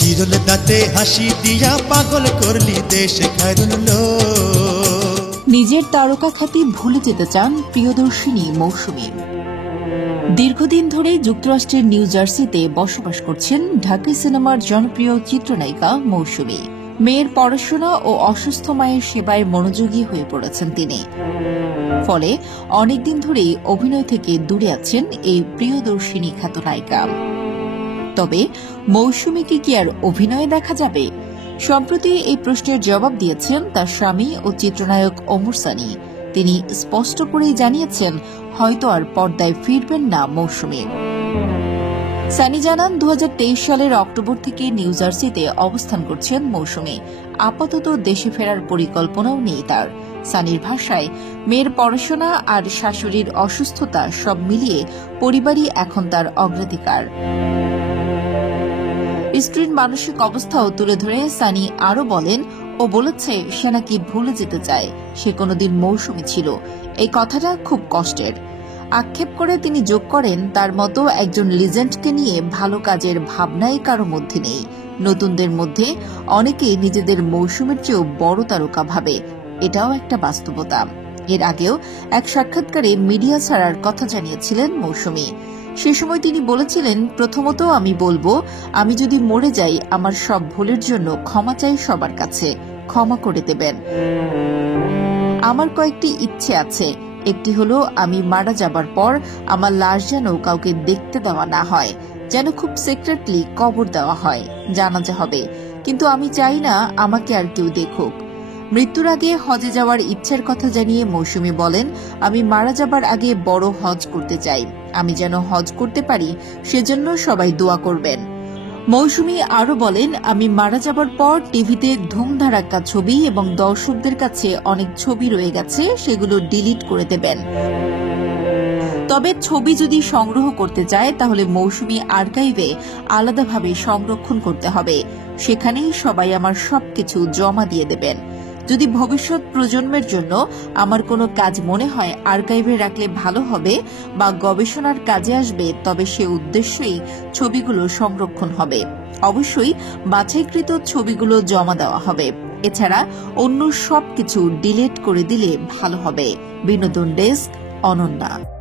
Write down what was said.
চিরল দাঁতে হাসি দিয়া পাগল করলি দেশ খায়রুল লোক। নিজের তারকা খ্যাতি ভুলে যেতে চান প্রিয়দর্শিনী মৌসুমী। দীর্ঘদিন ধরে যুক্তরাষ্ট্রের নিউ জার্সিতে বসবাস করছেন ঢাকাই সিনেমার জনপ্রিয় চিত্রনায়িকা মৌসুমী। মেয়ের পড়াশোনা ও অসুস্থ মায়ের সেবায় মনোযোগী হয়ে পড়েছেন তিনি। ফলে অনেকদিন ধরেই অভিনয় থেকে দূরে আছেন এই প্রিয়দর্শিনী খ্যাত নায়িকা। তবে মৌসুমীকে কি আর অভিনয়ে দেখা যাবে? সম্প্রতি এই প্রশ্নের জবাব দিয়েছেন তার স্বামী ও চিত্রনায়ক ওমর সানি। তিনি স্পষ্ট করেই জানিয়েছেন হয়তো আর পর্দায় ফিরবেন না মৌসুমী। সানি জানান 2023 সালের অক্টোবর থেকে নিউ জার্সিতে অবস্থান করছেন মৌসুমী। আপাতত দেশে ফেরার পরিকল্পনাও নেই তার। সানির ভাষায়, মেয়ের পড়াশোনা আর শাশুড়ির অসুস্থতা সব মিলিয়ে পরিবারই এখন তার অগ্রাধিকার। স্ত্রীর মানসিক অবস্থাও তুলে ধরে সানি আরও বলেন, ও বলেছে সে নাকি ভুলে যেতে চায় সে কোনোদিন মৌসুমী ছিল। এই কথাটা খুব কষ্টের। আক্ষেপ করে তিনি যোগ করেন, তার মতো একজন লিজেন্ডকে নিয়ে ভালো কাজের ভাবনাই কারো মধ্যে নেই। নতুনদের মধ্যে অনেকেই নিজেদের মৌসুমীর চেয়েও বড় তারকা ভাবে, এটাও একটা বাস্তবতা। এর আগেও এক সাক্ষাৎকারে মিডিয়া ছাড়ার কথা জানিয়েছিলেন মৌসুমী। সে সময় তিনি বলেছিলেন, প্রথমত আমি বলবো, আমি যদি মরে যাই আমার সব ভুলের জন্য ক্ষমা চাই সবার কাছে, ক্ষমা করে দেবেন। আমার কয়েকটি ইচ্ছে আছে। একটি হলো আমি মারা যাবার পর আমার লাশ যেন কাউকে দেখতে দেওয়া না হয়, যেন খুব সিক্রেটলি কবর দেওয়া হয়, জানাজা হবে, কিন্তু আমি চাই না আমাকে আর কেউ দেখুক। মৃত্যুর আগে হজে যাওয়ার ইচ্ছের কথা জানিয়ে মৌসুমী বলেন, আমি মারা যাবার আগে বড় হজ করতে চাই। আমি যেন হজ করতে পারি সেজন্য সবাই দোয়া করবেন। মৌসুমী আরও বলেন, আমি মারা যাবার পর টিভিতে ধুমধারাক্কা ছবি এবং দর্শকদের কাছে অনেক ছবি রয়ে গেছে, সেগুলো ডিলিট করে দেবেন। তবে ছবি যদি সংগ্রহ করতে চায় তাহলে মৌসুমী আর্কাইভে আলাদাভাবে সংরক্ষণ করতে হবে। সেখানেই সবাই আমার সবকিছু জমা দিয়ে দেবেন। যদি ভবিষ্যৎ প্রজন্মের জন্য আমার কোনো কাজ মনে হয় আর্কাইভে রাখলে ভালো হবে বা গবেষণার কাজে আসবে, তবে সে উদ্দেশ্যেই ছবিগুলো সংরক্ষণ হবে। অবশ্যই বাছাইকৃত ছবিগুলো জমা দেওয়া হবে। এছাড়া অন্য সবকিছু ডিলিট করে দিলে ভালো হবে। বিনোদন ডেস্ক, অনন্যা।